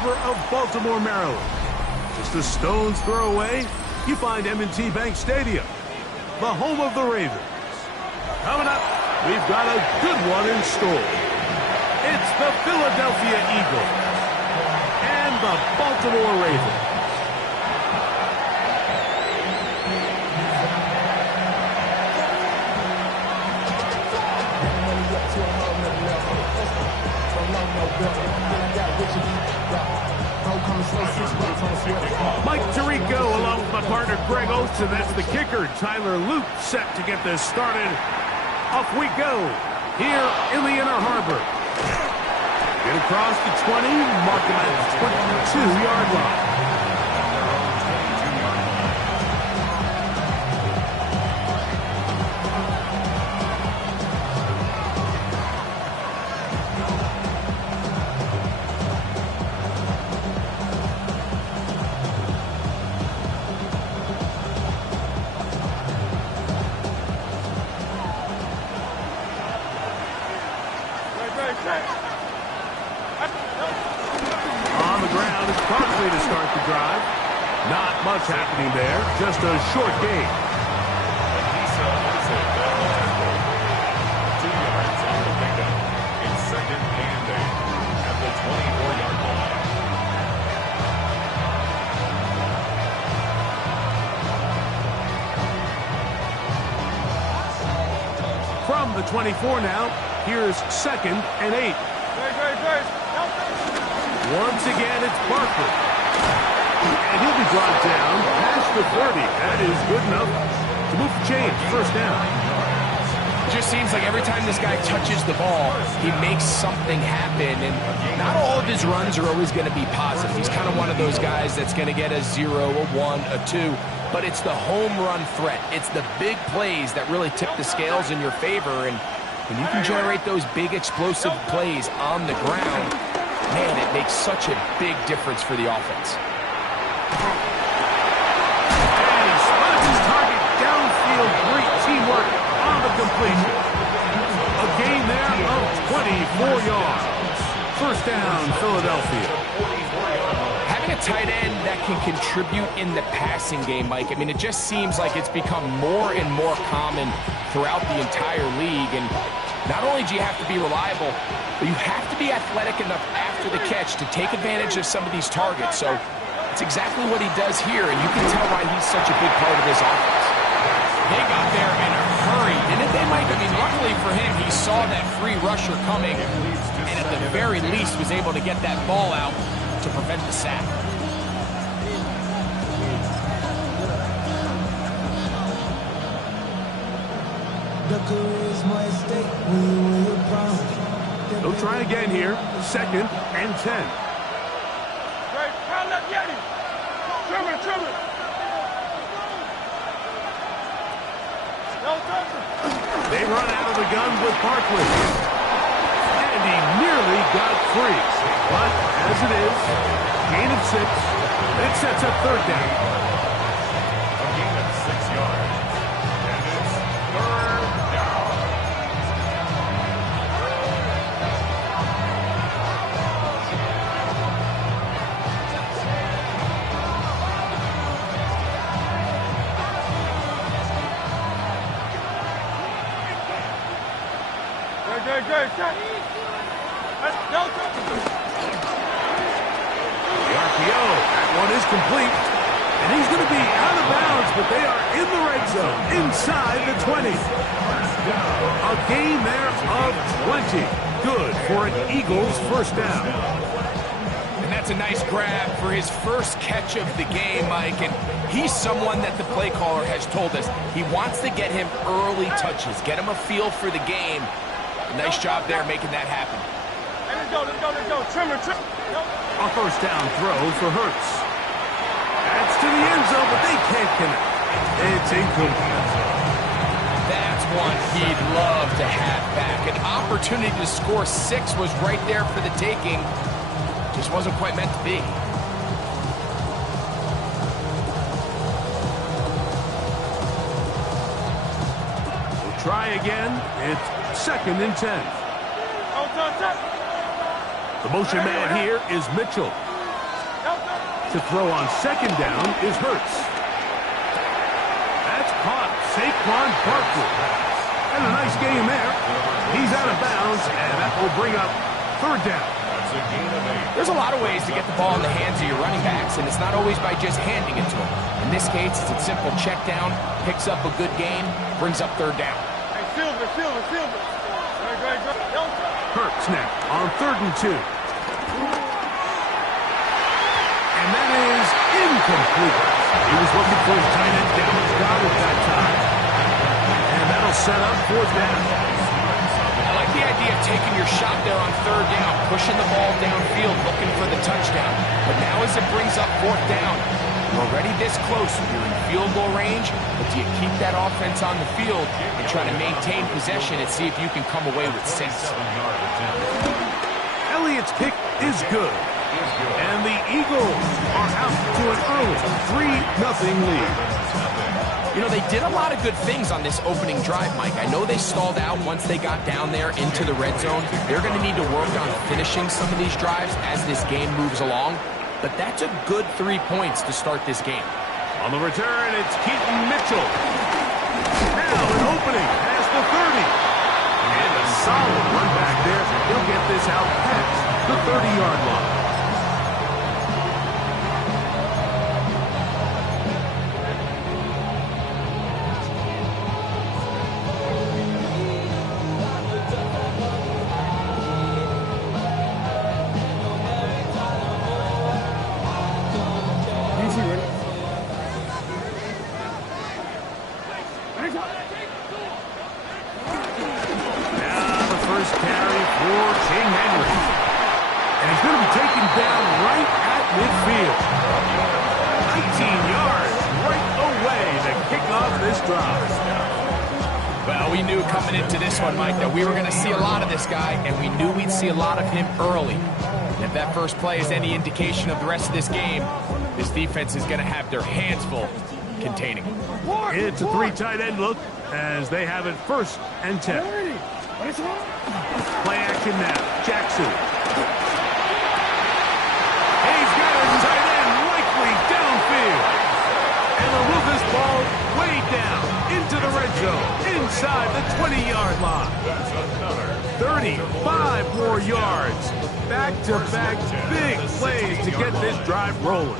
Harbor of Baltimore, Maryland. Just a stone's throw away, you find M&T Bank Stadium, the home of the Ravens. Coming up, we've got a good one in store. It's the Philadelphia Eagles and the Baltimore Ravens. Mike Tirico along with my partner Greg Olson. That's the kicker. Tyler Luke set to get this started. Off we go here in the Inner Harbor. Get across the 20, mark him at the 22-yard line. On the ground, it's Barkley to start the drive. Not much happening there, just a short gain. 2 yards on the pickup. It's 2nd and 8 at the 24-yard line. From the 24 now, here's 2nd and 8. Once again, it's Barkley. And he'll be brought down past the 30. That is good enough to move the chains. First down. It just seems like every time this guy touches the ball, he makes something happen. And not all of his runs are always going to be positive. He's kind of one of those guys that's going to get a 0, a 1, a 2. But it's the home run threat. It's the big plays that really tip the scales in your favor. And when you can generate those big explosive plays on the ground, man, it makes such a big difference for the offense. And he spots his target downfield. Great teamwork on the completion. A gain there of 24 yards. First down, Philadelphia. Having a tight end that can contribute in the passing game, Mike, I mean, it just seems like it's become more and more common throughout the entire league. And not only do you have to be reliable, but you have to be athletic enough after the catch to take advantage of some of these targets. So it's exactly what he does here, and you can tell why he's such a big part of this offense. They got there in a hurry, didn't they, Mike? I mean, luckily for him, he saw that free rusher coming, and at the very least was able to get that ball out to prevent the sack. They'll try again here. 2nd and 10. They run out of the gun with Barkley. And he nearly got free. But as it is, gain of 6. It sets up 3rd down. A gain of 6 yards. And it's 3rd down. The RPO, that one is complete. And he's going to be out of bounds, but they are in the red zone, inside the 20. A gain there of 20. Good for an Eagles first down. And that's a nice grab for his first catch of the game, Mike. And he's someone that the play caller has told us he wants to get him early touches, get him a feel for the game. Nice job there making that happen. Let's go. Trimmer. A first down throw for Hurts. That's to the end zone, but they can't connect. It's incomplete. That's one he'd love to have back. An opportunity to score 6 was right there for the taking. Just wasn't quite meant to be. We'll try again. It's 2nd and 10. The motion man here is Mitchell. To throw on second down is Hurts. That's caught. Saquon Barkley. And a nice game there. He's out of bounds, and that will bring up third down. There's a lot of ways to get the ball in the hands of your running backs, and it's not always by just handing it to them. In this case, it's a simple check down, picks up a good gain, brings up third down. Hey, Silver. Hurts now on 3rd and 2. And that is incomplete. He was looking for his tight end down his route at that time. And that'll set up 4th down. I like the idea of taking your shot there on 3rd down, pushing the ball downfield, looking for the touchdown. But now as it brings up 4th down, you're already this close. You're in field goal range, but do you keep that offense on the field and try to maintain possession and see if you can come away with 6? Elliott's kick is good. And the Eagles are out to an early 3-0 lead. You know, they did a lot of good things on this opening drive, Mike. I know they stalled out once they got down there into the red zone. They're going to need to work on finishing some of these drives as this game moves along. But that's a good 3 points to start this game. On the return, it's Keaton Mitchell. Now an opening past the 30. And a solid run back there. He'll get this out past the 30-yard line. Well, we knew coming into this one, Mike, that we were going to see a lot of this guy, and we knew we'd see a lot of him early. And if that first play is any indication of the rest of this game, this defense is going to have their hands full containing him. It's a 3 tight end look as they have it 1st and 10. Play action now. Jackson. He's got a tight end likely downfield. And they'll move this ball way down into the red zone, inside the 20-yard line. 35 more yards. Back-to-back big plays to get this drive rolling.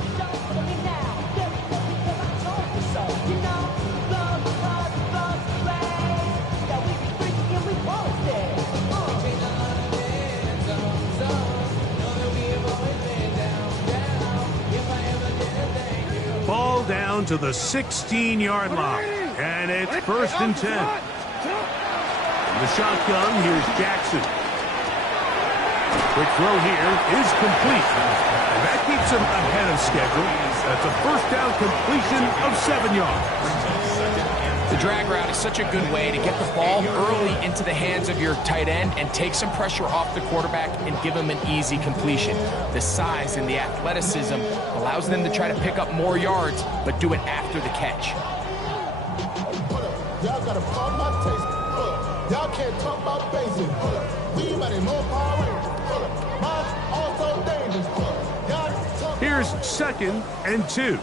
Ball down to the 16-yard line, and it's 1st and 10. In the shotgun, here's Jackson. Quick throw here is complete, and that keeps him ahead of schedule. That's a 1st down completion of 7 yards. The drag route is such a good way to get the ball early into the hands of your tight end and take some pressure off the quarterback and give him an easy completion. The size and the athleticism allows them to try to pick up more yards, but do it after the catch. Y'all gotta pump my taste. Y'all can't talk about basic. We might more power. Mine's also dangerous. Here's 2nd and 2.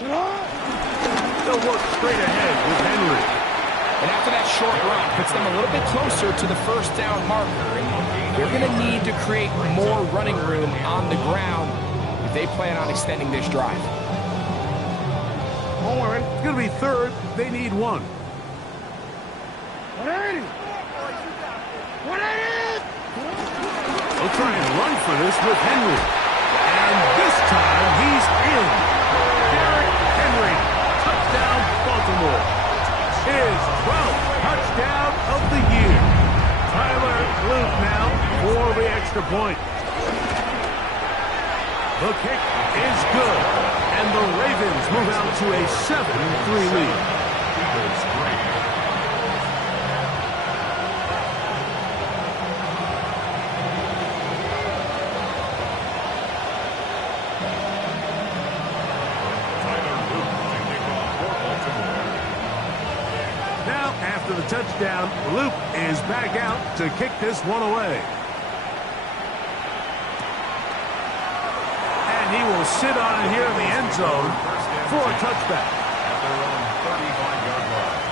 They'll work straight ahead with Henry. And after that short run, puts them a little bit closer to the 1st down marker. And they're going to need to create more running room on the ground if they plan on extending this drive. It's going to be 3rd. They need 1. They'll try and run for this with Henry. And this time, he's in. Derrick Henry. Touchdown, Baltimore. His 12th touchdown of the year. Tyler Luke now for the extra point. The kick is good. And the Ravens move out to a 7-3 lead. After the touchdown, Luke is back out to kick this one away. And he will sit on it here in the end zone for a touchback. At their own 35-yard line.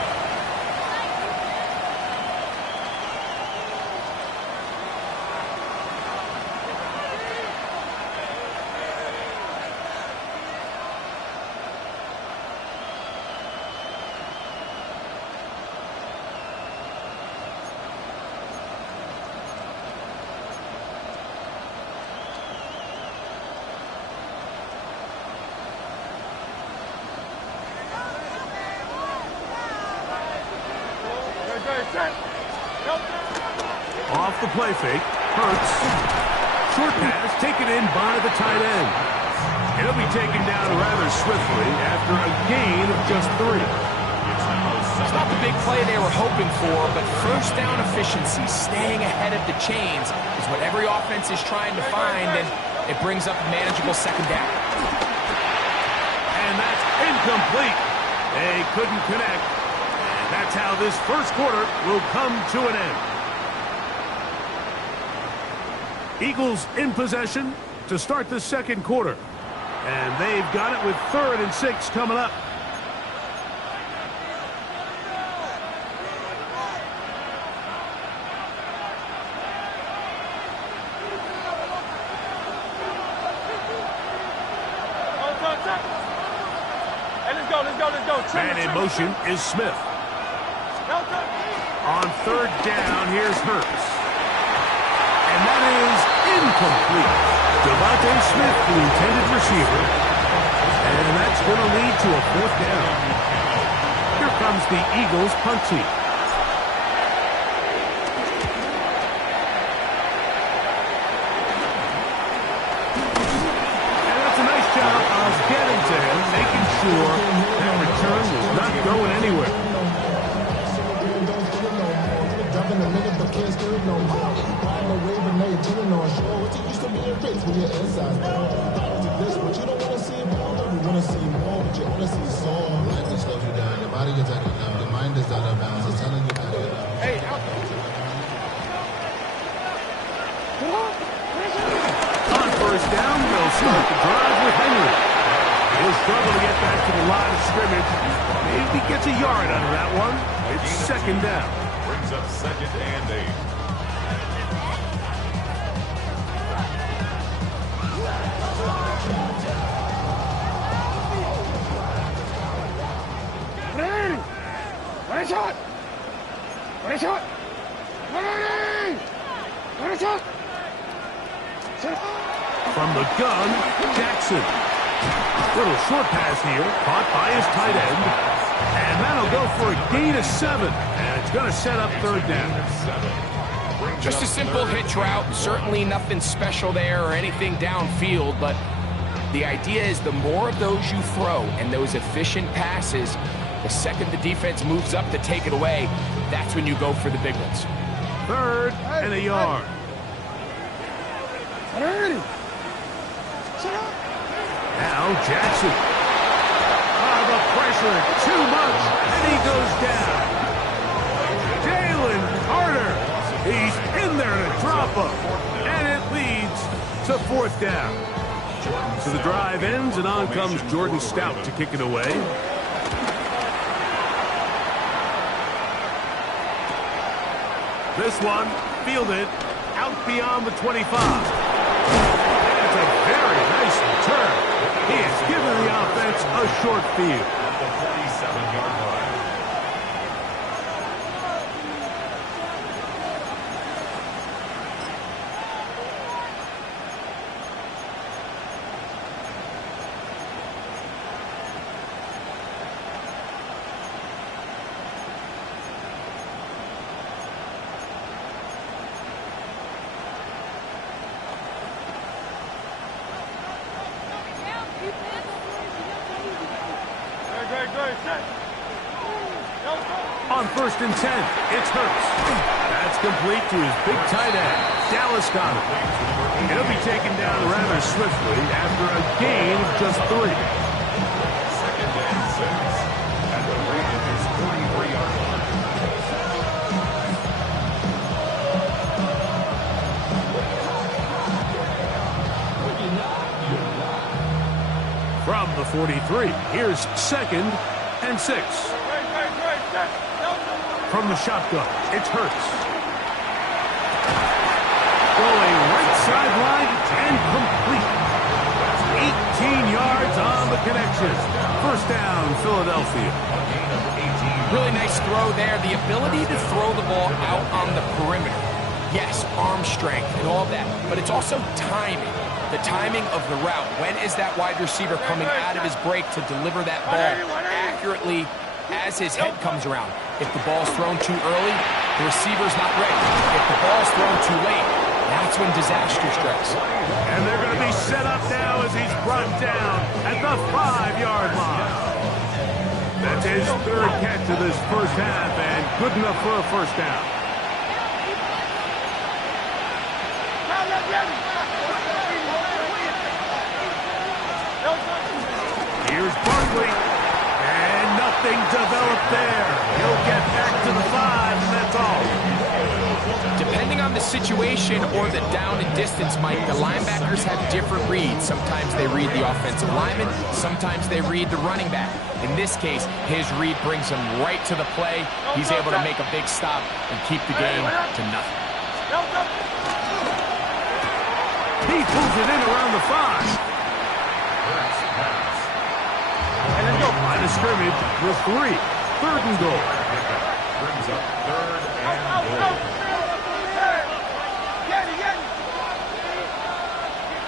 Off the play fake. Hurts. Short pass taken in by the tight end. He'll be taken down rather swiftly after a gain of just 3. It's not the big play they were hoping for, but first down efficiency, staying ahead of the chains, is what every offense is trying to find, and it brings up a manageable second down. And that's incomplete. They couldn't connect. And that's how this first quarter will come to an end. Eagles in possession to start the second quarter. And they've got it with 3rd and 6 coming up. Man in motion is Smith. On 3rd down, here's Hurts. And that is incomplete. Devontae Smith, the intended receiver. And that's going to lead to a 4th down. Here comes the Eagles punt team. And that's a nice job of getting to him, making sure that return is not going anywhere. On 1st down, they'll start the drive with Henry. He'll struggle to get back to the line of scrimmage. Maybe gets a yard out of that one. It's 2nd down. Brings up 2nd and 8. From the gun, Jackson. Little short pass here, caught by his tight end. And that'll go for a gain of 7. And it's going to set up 3rd down. Just a simple hitch route. Certainly nothing special there or anything downfield, but the idea is the more of those you throw and those efficient passes, the second the defense moves up to take it away, that's when you go for the big ones. 3rd and a yard. Now Jackson. The pressure too much, and he goes down. Jalen Carter. He's in there to drop him, and it leads to 4th down. So the drive ends, and on comes Jordan Stout to kick it away. This one fielded out beyond the 25. That's a very nice return. He has given the offense a short field. At the 47-yard line. On 1st and 10, it's Hurts. That's complete to his big tight end, Dallas Goedert. He'll be taken down rather swiftly after a gain of just 3. 2nd and 6. At the Ravens' 43-yard line. from the 43. Here's 2nd and 6. From the shotgun, it's Hurts. Going right sideline and complete. 18 yards on the connection. First down, Philadelphia. Really nice throw there. The ability to throw the ball out on the perimeter. Yes, arm strength and all that, but it's also timing. The timing of the route. When is that wide receiver coming out of his break to deliver that ball accurately as his head comes around? If the ball's thrown too early, the receiver's not ready. If the ball's thrown too late, that's when disaster strikes. And they're going to be set up now as he's brought down at the 5-yard line. That's his 3rd catch of this first half, and good enough for a first down. Here's Barkley, and nothing developed there. He'll get back to the 5, and that's all. Depending on the situation or the down and distance, Mike, the linebackers have different reads. Sometimes they read the offensive lineman, sometimes they read the running back. In this case, his read brings him right to the play. He's able to make a big stop and keep the game to nothing. He pulls it in around the 5. Line of scrimmage with 3. 3rd and goal. Brings up 3rd and goal.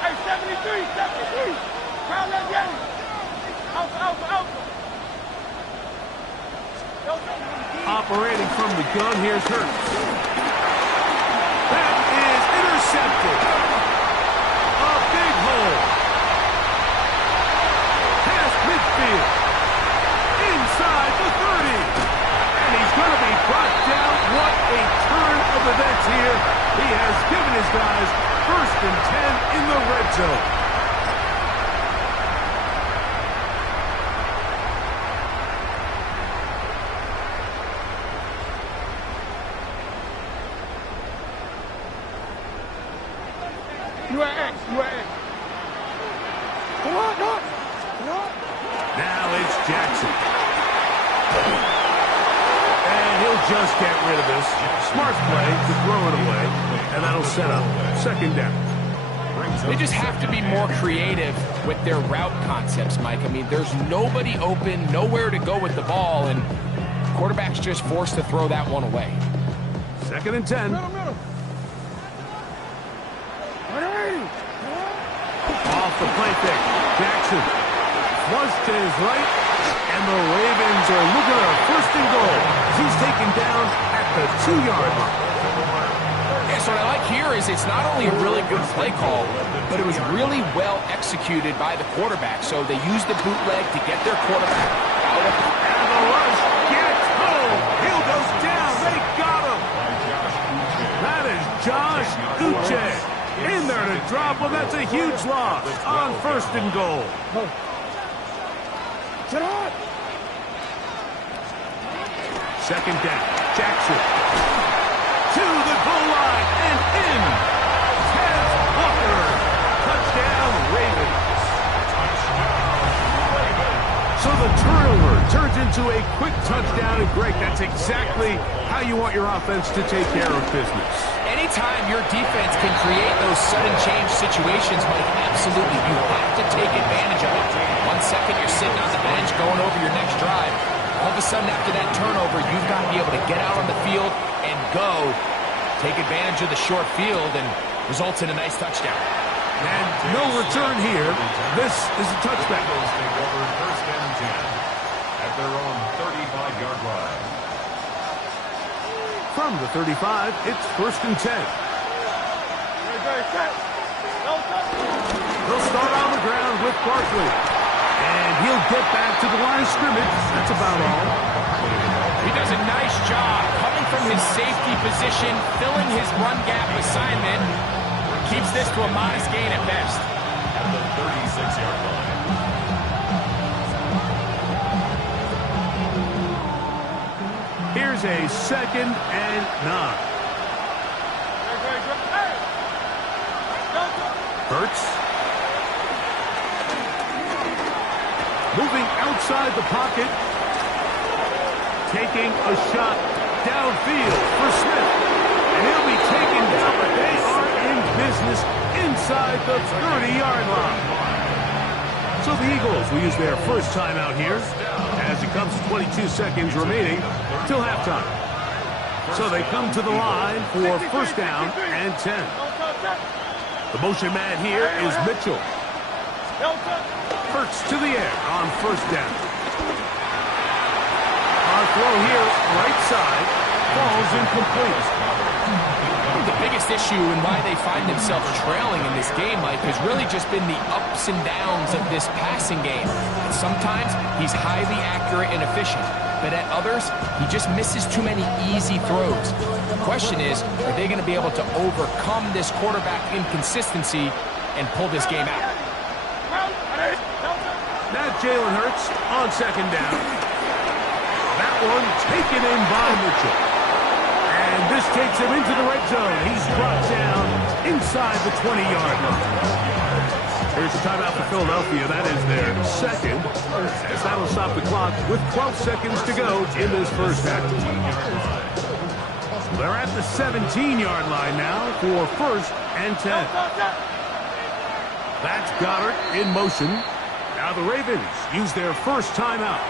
Hey, 73. Crowd that Yeti. Out. Operating from the gun, here's Hurts. That is intercepted. A big hole. Past midfield. Inside the 30. And he's going to be brought down. What a turn of events here. He has given his guys 1st and 10 in the red zone. Now it's Jackson. And he'll just get rid of this. Smart play to throw it away. And that'll set up 2nd down. They just have to be more creative with their route concepts, Mike. I mean, there's nobody open, nowhere to go with the ball, and quarterback's just forced to throw that one away. 2nd and 10. Off the play fake. Jackson flush to his right, and the Ravens are looking at a 1st and goal. He's taken down at the 2-yard line. Yeah, so what I like here is it's not only a really good play call, but it was really well executed by the quarterback. So they used the bootleg to get their quarterback out of it. And the rush gets home. Hill goes down. They got him. That is Josh Uche. In there to drop him. That's a huge loss on 1st and goal. Get on. 2nd down. Jackson. To the goal line and in. Ted Walker. Touchdown, Ravens. So the turnover turns into a quick touchdown. And Greg, that's exactly how you want your offense to take care of business. Anytime your defense can create those sudden change situations, Mike, absolutely, you have to take advantage of it. 1 second, you're sitting on the bench going over your next drive. All of a sudden, after that turnover, you've got to be able to get out on the field and go. Take advantage of the short field and results in a nice touchdown. And no return here. This is a touchback. Take over 1st and 10 at their own 35-yard line. From the 35, it's 1st and 10. They'll start on the ground with Barkley. And he'll get back to the line of scrimmage. That's about all. He does a nice job coming from his safety position, filling his run gap assignment. Keeps this to a modest gain at best. At the 36-yard line. Here's a 2nd and 9. Hurts. moving outside the pocket. Taking a shot downfield for Smith. And he'll be taken down, but they are in business inside the 30-yard line. So the Eagles will use their first timeout here as it comes to 22 seconds remaining till halftime. So they come to the line for first down and 10. The motion man here is Mitchell. Hurts to the air on first down. Our throw here, right side, falls incomplete. The biggest issue and why they find themselves trailing in this game, Mike, has really just been the ups and downs of this passing game. Sometimes he's highly accurate and efficient, but at others, he just misses too many easy throws. The question is, are they going to be able to overcome this quarterback inconsistency and pull this game out? Now Jalen Hurts on second down. That one taken in by Mitchell. And this takes him into the red zone. He's brought down inside the 20-yard line. Here's a timeout for Philadelphia. That is their second. As that'll stop the clock with 12 seconds to go in this first half. They're at the 17-yard line now for first and 10. That's Goddard in motion. Now the Ravens use their first timeout.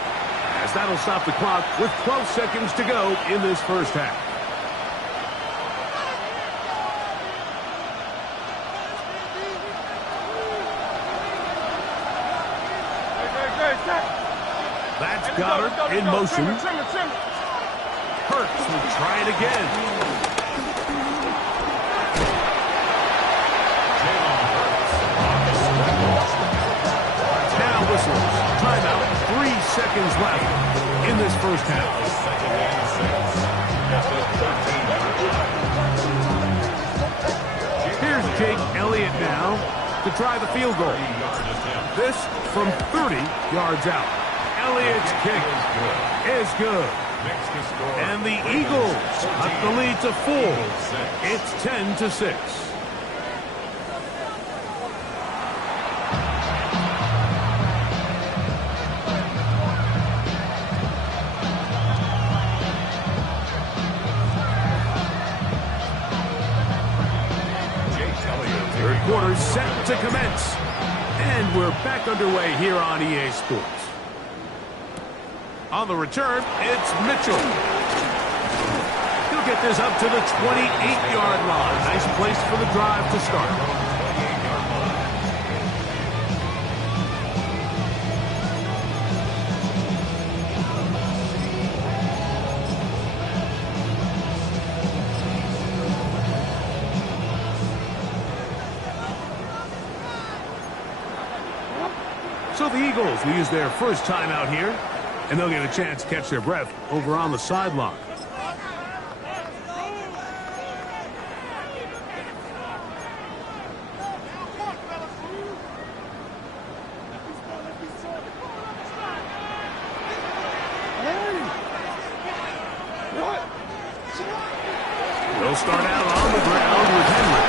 As that'll stop the clock with 12 seconds to go in this first half. That's Goddard in motion. Hurts will try it again. Now whistles. Timeout. 3 seconds left in this first half. Here's Jake Elliott now to try the field goal. This from 30 yards out. Elliott's kick is good. And the Eagles cut the lead to 4. It's 10-6. Third quarter set to commence. And we're back underway here on EA Sports. On the return, it's Mitchell. He'll get this up to the 28-yard line. Nice place for the drive to start. So the Eagles will use their first timeout here. And they'll get a chance to catch their breath over on the sideline. They'll start out on the ground with Henry.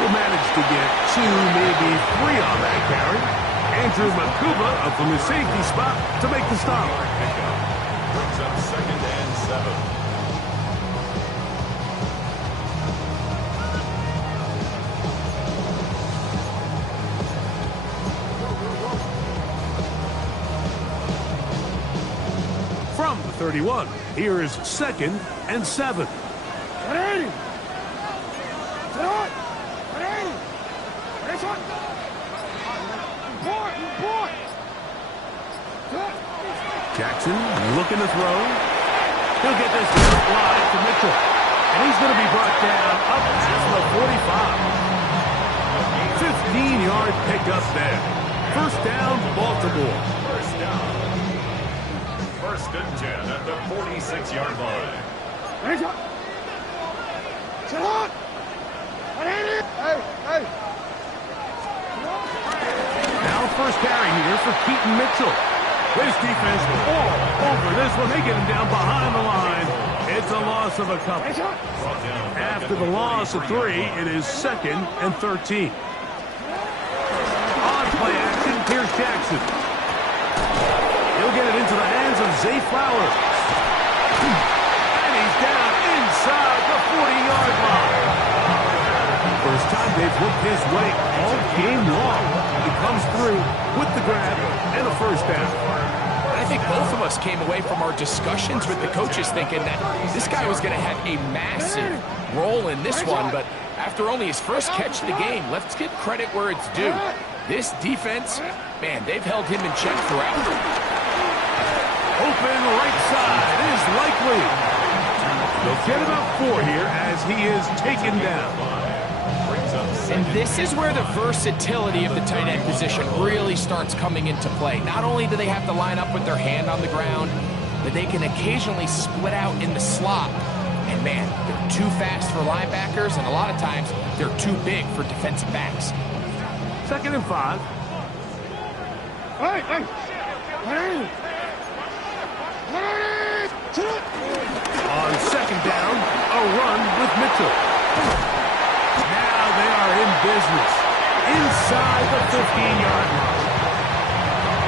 He'll manage to get 2, maybe 3 on that carry. Andrew Makuba up from his safety spot to make the stop. Brings up second and 7. From the 31, here is second and 7. Jackson looking to throw. He'll get this wide to Mitchell. And he's going to be brought down up past the 45. 15-yard pickup there. First down, Baltimore. First down. First and 10 at the 46-yard line. Now first carry here for Keaton Mitchell. This defense all over this one. They get him down behind the line. It's a loss of a couple. After the loss of 3, it is second and 13. On play action, here's Jackson. He'll get it into the hands of Zay Flowers. And he's down inside the 40-yard line. First time they've looked his way all game long. He comes through with the grab and a first down. I think both of us came away from our discussions with the coaches thinking that this guy was going to have a massive role in this one, but after only his first catch of the game, let's give credit where it's due. This defense, man, they've held him in check throughout. Open right side is likely. They'll get about 4 here as he is taken down. And this is where the versatility of the tight end position really starts coming into play. Not only do they have to line up with their hand on the ground, but they can occasionally split out in the slot. And man, they're too fast for linebackers, and a lot of times they're too big for defensive backs. 2nd and 5. On 2nd down, a run with Mitchell. Now they are in business inside the 15-yard line.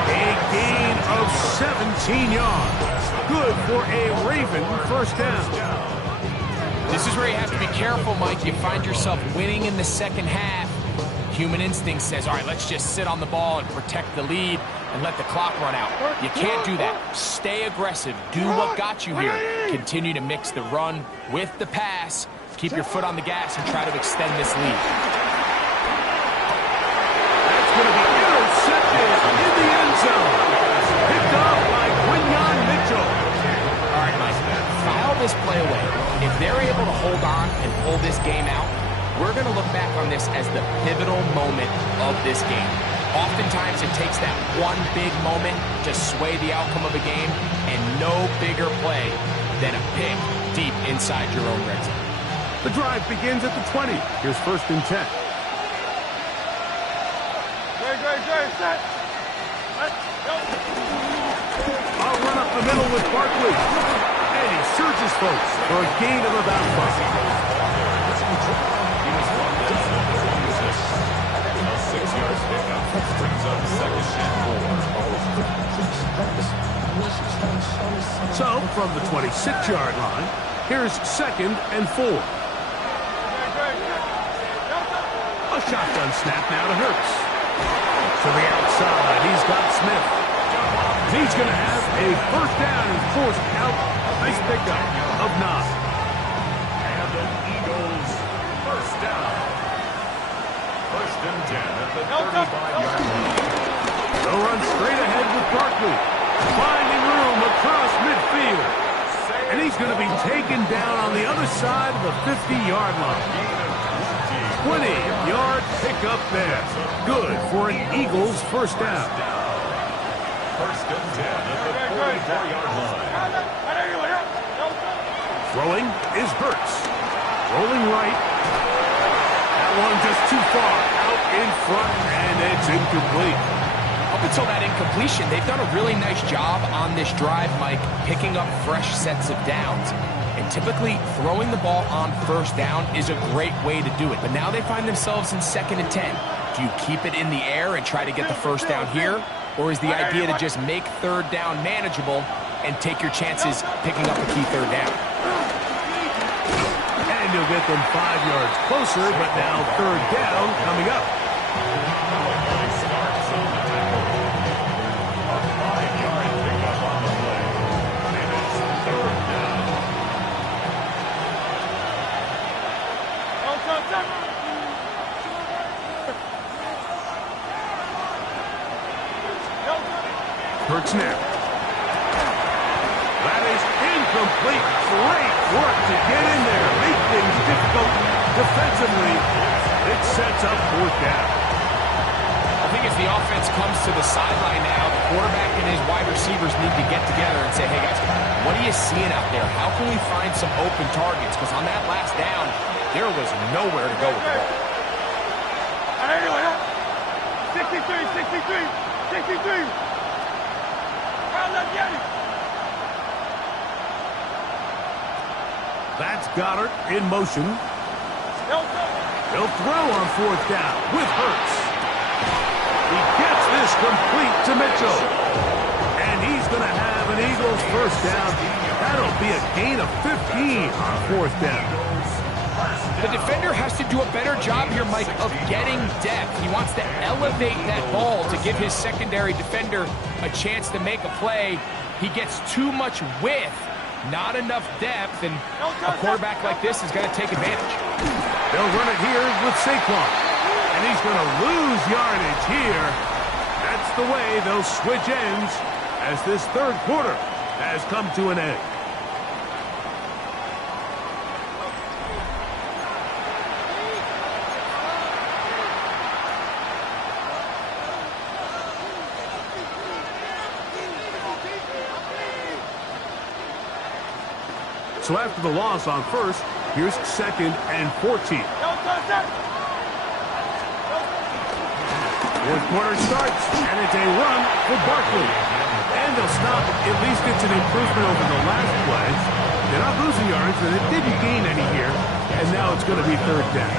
A gain of 17 yards. Good for a Raven first down. This is where you have to be careful, Mike. You find yourself winning in the second half. Human instinct says, all right, let's just sit on the ball and protect the lead and let the clock run out. You can't do that. Stay aggressive. Do what got you here. Continue to mix the run with the pass. Keep your foot on the gas and try to extend this lead. That's going to be intercepted in the end zone. Picked up by Quinyon Mitchell. All right, Mike, file this play away. If they're able to hold on and pull this game out, we're going to look back on this as the pivotal moment of this game. Oftentimes, it takes that one big moment to sway the outcome of a game, and no bigger play than a pick deep inside your own red zone. The drive begins at the 20. Here's 1st and 10. Set. I'll run up the middle with Barkley. And he surges, folks, for a gain of about 5. 6-yard pickup brings up 2nd and 4. So, from the 26-yard line, here's 2nd and 4. A shotgun snap now to Hurts. To the outside, he's got Smith. He's going to have a first down and forced out. Nice pickup of 9. And the Eagles first down. 1st and 10 at the 35-yard line. They'll run straight ahead with Barkley. Finding room across midfield. And he's going to be taken down on the other side of the 50-yard line. 20-yard pickup there. Good for an Eagles first down. 1st and 10 at the 44-yard line. Throwing is Hurts. Rolling right. That one just too far. Out in front, and it's incomplete. Up until that incompletion, they've done a really nice job on this drive, Mike, picking up fresh sets of downs. And typically, throwing the ball on 1st down is a great way to do it. But now they find themselves in 2nd and 10. Do you keep it in the air and try to get the first down here? Or is the idea to just make 3rd down manageable and take your chances picking up a key 3rd down? And you'll get them 5 yards closer, but now 3rd down coming up. Hurts now. That is incomplete. Great work to get in there. Make things difficult defensively. It sets up 4th down. I think as the offense comes to the sideline now, the quarterback and his wide receivers need to get together and say, hey guys, what are you seeing out there? How can we find some open targets? Because on that last down, there was nowhere to go with the ball. 63. That's Goddard in motion. He'll throw on 4th down with Hurts. He gets this complete to Mitchell. going to have an Eagles first down. That'll be a gain of 15 on fourth down. The defender has to do a better job here, Mike, of getting depth. He wants to elevate that ball to give his secondary defender a chance to make a play. He gets too much width, not enough depth, and a quarterback like this is going to take advantage. They'll run it here with Saquon, and he's going to lose yardage here. That's the way they'll switch ends as this third quarter has come to an end. So after the loss on first, here's 2nd and 14. Fourth quarter starts, and it's a run for Barkley. And they'll stop. At least it's an improvement over the last play. They're not losing yards, and it didn't gain any here. And now it's going to be third down.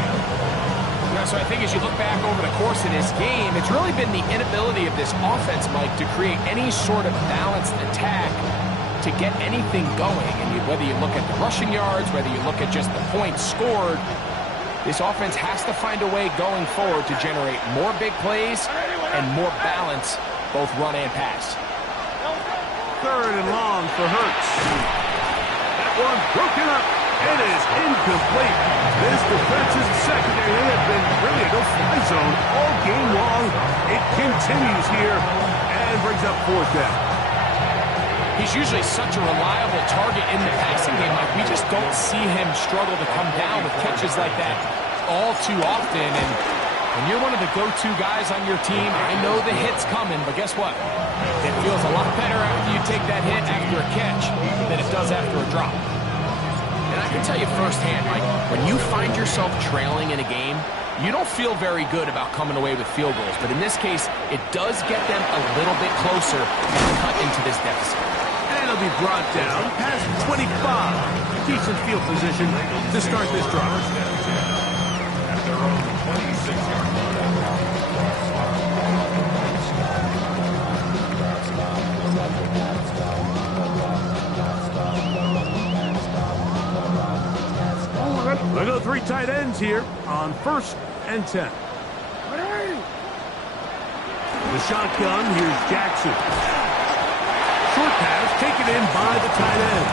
Yeah, so I think as you look back over the course of this game, it's really been the inability of this offense, Mike, to create any sort of balanced attack to get anything going. And whether you look at the rushing yards, whether you look at just the points scored, this offense has to find a way going forward to generate more big plays and more balance, both run and pass. Third and long for Hurts. That one broken up. It is incomplete. This defensive secondary, they have been really a no-fly zone all game long. It continues here and brings up fourth down. He's usually such a reliable target in the passing game. Like, we just don't see him struggle to come down with catches like that all too often. And when you're one of the go-to guys on your team, I know the hit's coming, but guess what? It feels a lot better after you take that hit after a catch than it does after a drop. And I can tell you firsthand, Mike, when you find yourself trailing in a game, you don't feel very good about coming away with field goals. But in this case, it does get them a little bit closer and cut into this deficit. And it'll be brought down past 25. Decent field position to start this drive. At their own 26-yard line. We'll go 3 tight ends here on 1st and 10. The shotgun, here's Jackson. Short pass taken in by the tight end.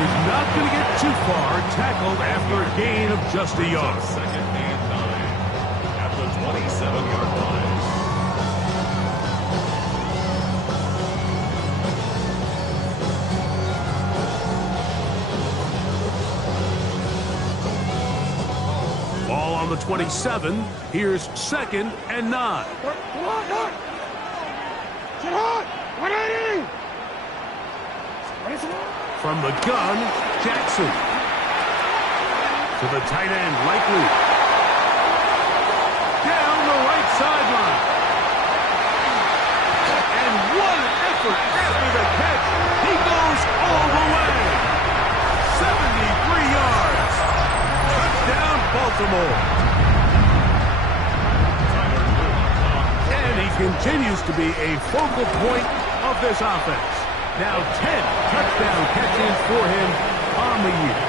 He's not going to get too far, tackled after a gain of just a yard. 2nd and 9 at the 27-yard line. Ball on the 27. Here's 2nd and 9. From the gun, Jackson. To the tight end, Likely. Down the right sideline. And what an effort after the catch. He goes all the way. 73 yards. Touchdown, Baltimore. And he continues to be a focal point of this offense. Now 10 touchdown catches for him on the year.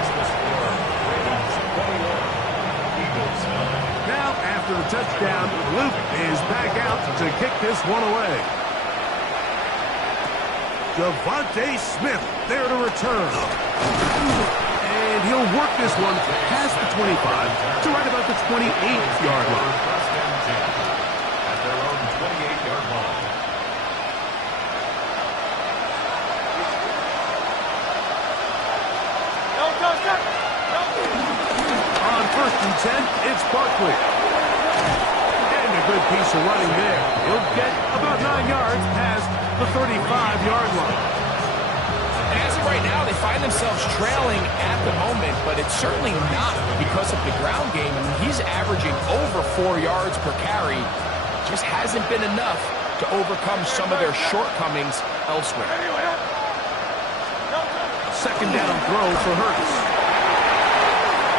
Now, after the touchdown, Luke is back out to kick this one away. Devontae Smith there to return. And he'll work this one past the 25 to right about the 28-yard line. At their own 28-yard line. On 1st and 10, it's Barkley. And a good piece of running there. He'll get about 9 yards past the 35-yard line. And as of right now, they find themselves trailing at the moment, but it's certainly not because of the ground game. I mean, he's averaging over 4 yards per carry. Just hasn't been enough to overcome some of their shortcomings elsewhere. 2nd down throw for Hurts.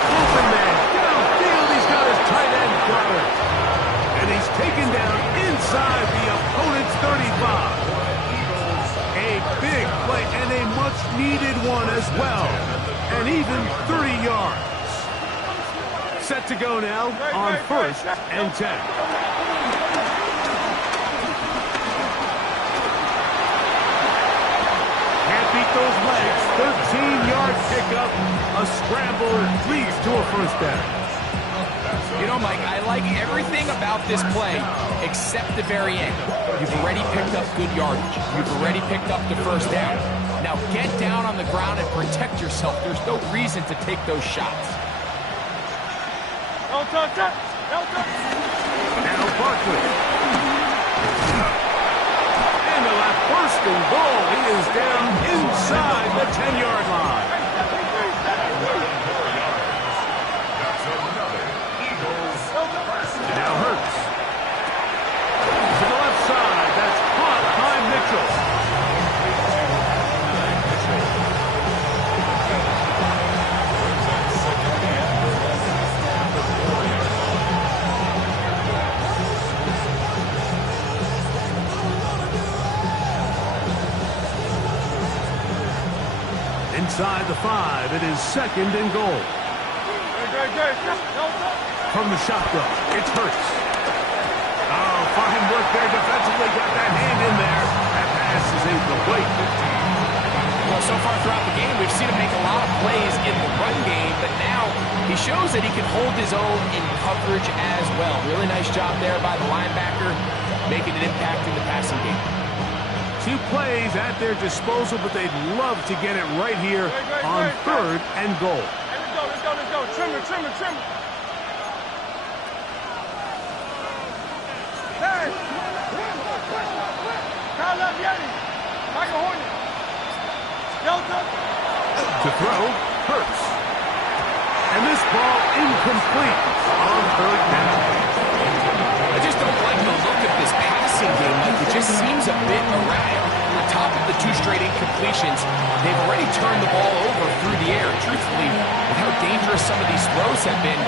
Open man, downfield, he's got his tight end covered. And he's taken down inside the opponent's 35. A a much-needed one as well, and even 30 yards. Set to go now on 1st and 10. Can't beat those legs. 13-yard pickup. A scramble leads to a first down. You know, Mike, I like everything about this play except the very end. You've already picked up good yardage. You've already picked up the first down. Now get down on the ground and protect yourself. There's no reason to take those shots. Now Barkley. And the left first and goal. He is down inside the 10-yard line. Now Hurts. To the left side. That's caught by Mitchell. Inside the 5, it is 2nd and goal. From the shotgun, it's Hurts. Oh, fine work there defensively. Got that hand in there. That pass is incomplete. Well, so far throughout the game, we've seen him make a lot of plays in the run game, but now he shows that he can hold his own in coverage as well. Really nice job there by the linebacker, making an impact in the passing game. 2 plays at their disposal, but they'd love to get it right here on 3rd and goal. Let's go. Trim it. Hey! Kyle Lavieri. Michael Hornet. Delta. To throw, Hurts. And this ball incomplete on 3rd down. I just don't like the look of this passing game. Like, it just seems a bit erratic. On top of the 2 straight incompletions, they've already turned the ball over through the air. Truthfully, with how dangerous some of these throws have been,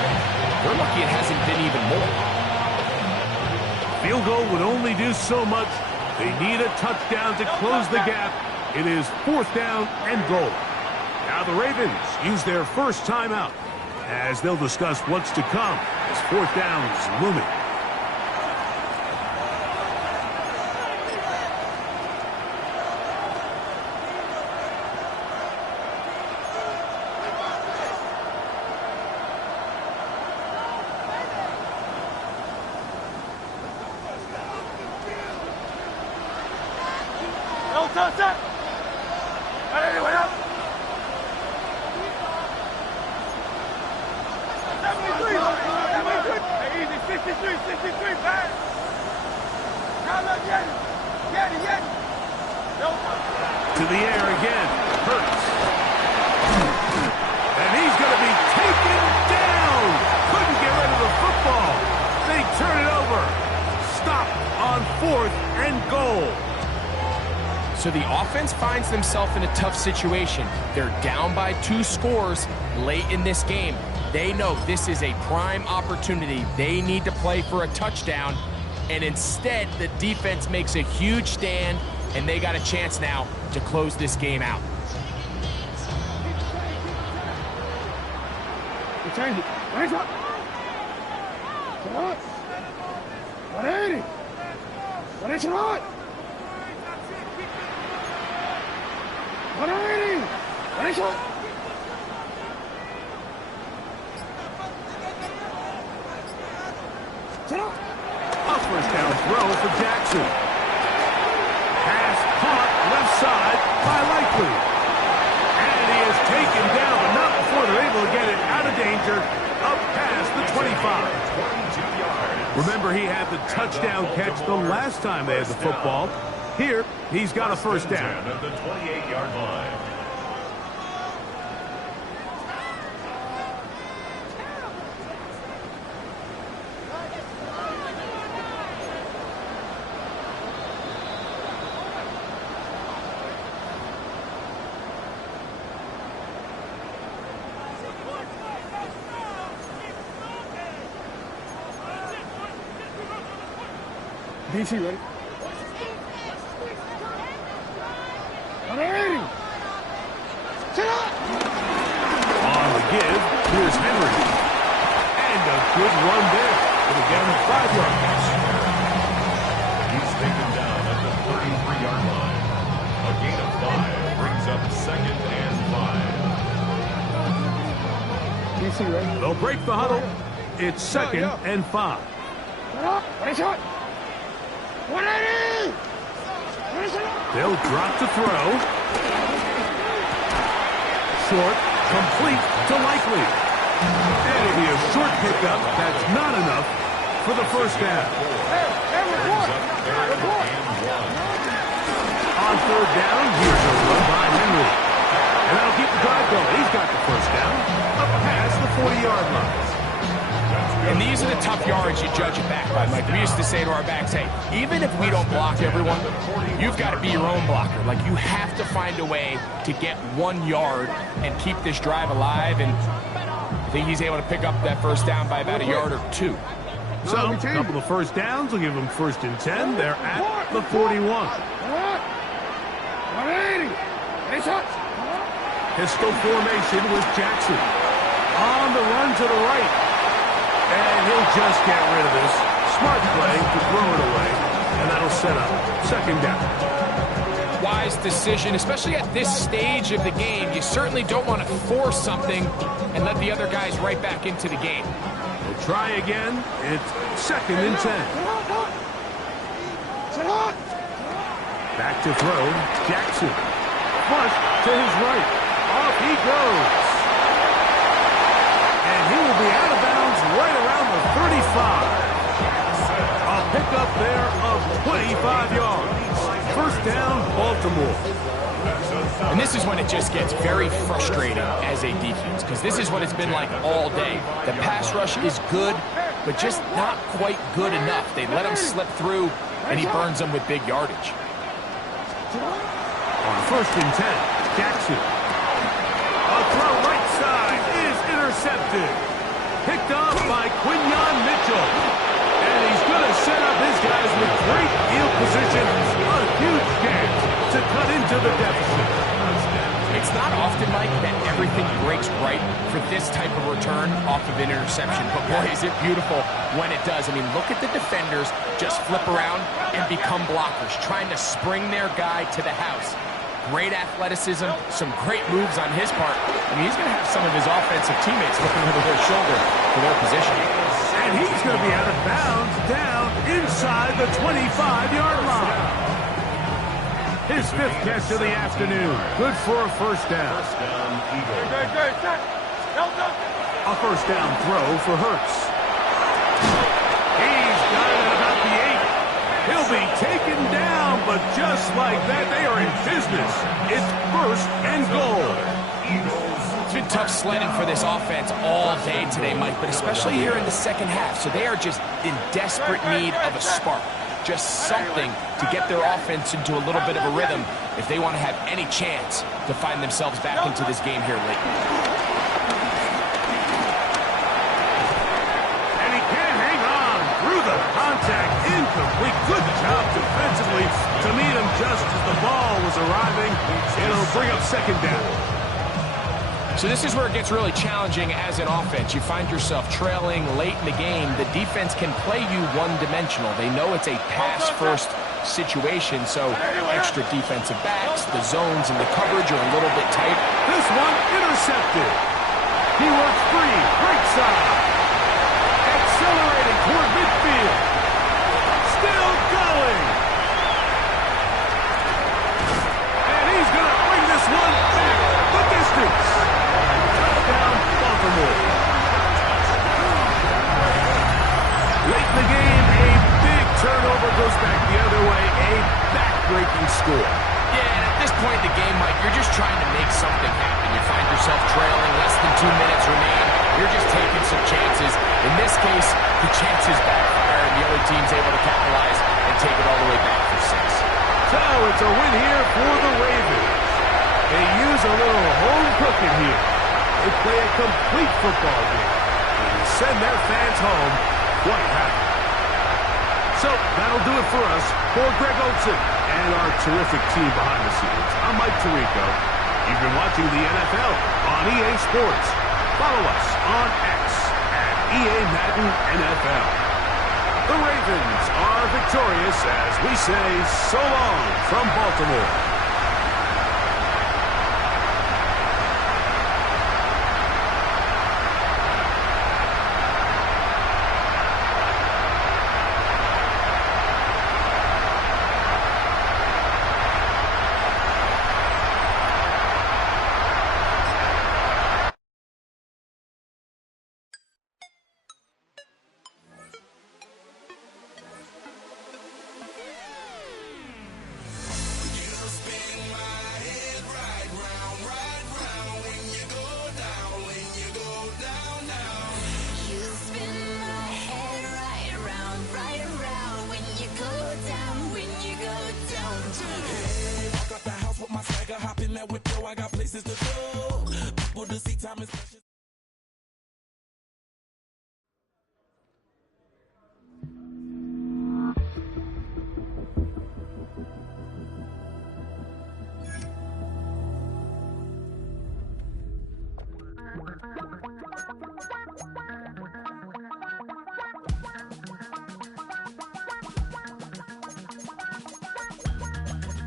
they're lucky it hasn't been even more. Field goal would only do so much. They need a touchdown to close the gap. It is 4th down and goal. Now the Ravens use their first timeout as they'll discuss what's to come as 4th down is looming. To the air again, Hurts. And he's going to be taken down. Couldn't get rid of the football. They turn it over. Stop on 4th and goal. So the offense finds themselves in a tough situation. They're down by 2 scores late in this game. They know this is a prime opportunity. They need to play for a touchdown. And instead, the defense makes a huge stand, and they got a chance now to close this game out. Change it. Raise up. 180. 180. 180. 180. A first down throw for Jackson. Pass caught left side by Likely. And he is taken down, but not before they're able to get it out of danger up past the 25. Remember, he had the touchdown catch the last time they had the football. Here, he's got a first down. At the 28-yard line. DC ready? 180. give. Here's Henry. And a good run there. And again, 5 yards. He's taken down at the 33-yard line. A gain of 5 brings up 2nd and 5. DC, right? They'll break the huddle. It's 2nd and 5. They'll drop to throw. Short, complete to Likely. And it'll be a short pickup. That's not enough for the first down. On 3rd down, here's a run by Henry. And that'll keep the drive going. He's got the first down up past the 40-yard line. And these are the tough yards you judge it back by, Mike. We used to say to our backs, hey, even if we don't block everyone, you've got to be your own blocker. Like, you have to find a way to get 1 yard and keep this drive alive. And I think he's able to pick up that first down by about a yard or 2. So, a couple of first downs will give them 1st and 10. They're at the 41. Pistol formation with Jackson. On the run to the right. And he'll just get rid of this. Smart play to throw it away. And that'll set up 2nd down. Wise decision, especially at this stage of the game. You certainly don't want to force something and let the other guys right back into the game. We'll try again. It's 2nd and 10. Back to throw. Jackson. Flush to his right. Off he goes. And he will be out of bounds right around the 35. A pickup there of 25 yards. 1st down, Baltimore. And this is when it just gets very frustrating as a defense, because this is what it's been like all day. The pass rush is good, but just not quite good enough. They let him slip through, and he burns them with big yardage. On 1st and 10, Jackson. A throw right side is intercepted. Picked off by Quinyon Mitchell. And he's going to set up his guys with great field position. A huge chance to cut into the deficit. It's not often, Mike, that everything breaks right for this type of return off of an interception. But boy, is it beautiful when it does. I mean, look at the defenders just flip around and become blockers, trying to spring their guy to the house. Great athleticism, some great moves on his part. I mean, he's going to have some of his offensive teammates looking over their shoulder for their position. And he's going to be out of bounds down inside the 25-yard line. His 5th catch of the afternoon. Good for a 1st down. A 1st down throw for Hurts. He's got it at about the 8. He'll be taken down, but just like that, they are in business. It's 1st and goal. It's been tough sledding for this offense all day today, Mike, but especially here in the 2nd half. So they are just in desperate need of a spark. Just something to get their offense into a little bit of a rhythm if they want to have any chance to find themselves back into this game here late. And he can't hang on through the contact. Incomplete. Good job defensively to meet him just as the ball was arriving. It'll bring up 2nd down. So this is where it gets really challenging as an offense. You find yourself trailing late in the game. The defense can play you one-dimensional. They know it's a pass-first situation, so extra defensive backs, the zones and the coverage are a little bit tight. This one intercepted. He works free, right side. Accelerating toward midfield. Still going. And he's going to bring this one back the distance. Touchdown, Baltimore. Late in the game, a big turnover goes back the other way. A back-breaking score. Yeah, and at this point in the game, Mike, you're just trying to make something happen. You find yourself trailing, less than 2 minutes remain. You're just taking some chances. In this case, the chances backfire, and the other team's able to capitalize and take it all the way back for 6. So it's a win here for the Ravens. They use a little home cooking here. They play a complete football game and send their fans home quite happy. So that'll do it for us. For Greg Olsen and our terrific team behind the scenes, I'm Mike Tirico. You've been watching the NFL on EA Sports. Follow us on X at EA Madden NFL. The Ravens are victorious as we say so long from Baltimore.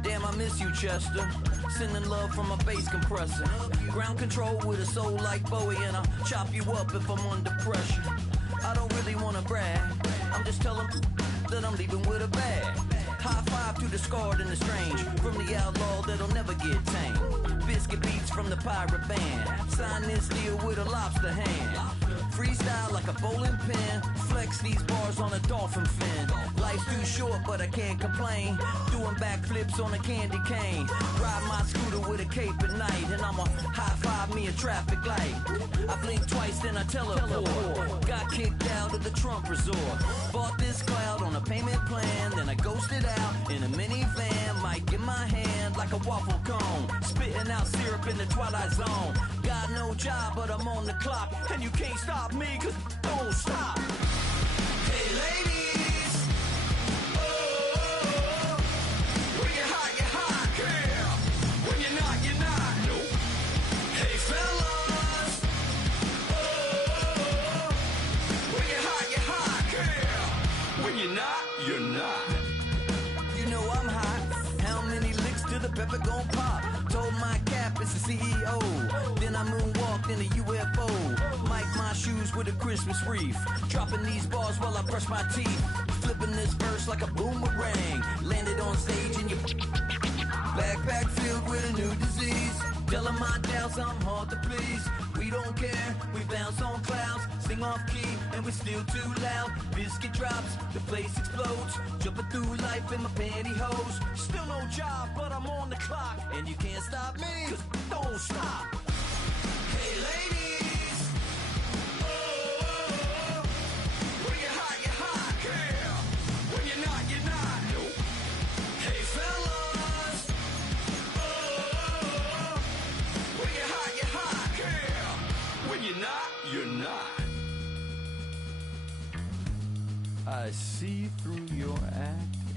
Damn, I miss you, Chester. Sending love from a bass compressor. Ground control with a soul like Bowie, and I'll chop you up if I'm under pressure. I don't really wanna brag. I'm just telling that I'm leaving with a bag. High five to the scarred and the strange, from the outlaw that'll never get tamed. Biscuit beats from the pirate band. Sign this deal with a lobster hand. Freestyle like a bowling pin. Flex these bars on a dolphin fin. Life's too short, but I can't complain. Doing backflips on a candy cane. Ride my scooter with a cape at night, and I'ma high five me a traffic light. I blink twice, then I teleport. Got kicked out of the Trump resort. Bought this cloud on a payment plan, then I ghosted out in a minivan. Mic in my hand like a waffle cone. Spitting out syrup in the twilight zone. Got no job, but I'm on the clock, and you can't stop me, cause don't stop. Hey ladies, oh, when you're hot, girl. When you're not, nope. Hey fellas, oh, when you're hot, girl. When you're not, you're not. You know I'm hot. How many licks till the pepper gon' pop? Told my cap it's the CEO. Then I moonwalked in a UFO. Mic my shoes with a Christmas wreath. Dropping these bars while I brush my teeth. Flipping this verse like a boomerang. Landed on stage in your backpack filled with a new disease. Telling my doubts I'm hard to please. We don't care, we bounce on clouds. Sing off key and we're still too loud. Biscuit drops, the place explodes. Jumping through life in my pantyhose. Still no job, but I'm on the clock. And you can't stop me, cause don't stop. Hey ladies, oh, when you're hot, girl. When you're not, nope. Hey fellas, oh, when you're hot, girl. When you're not, you're not. I see through your act.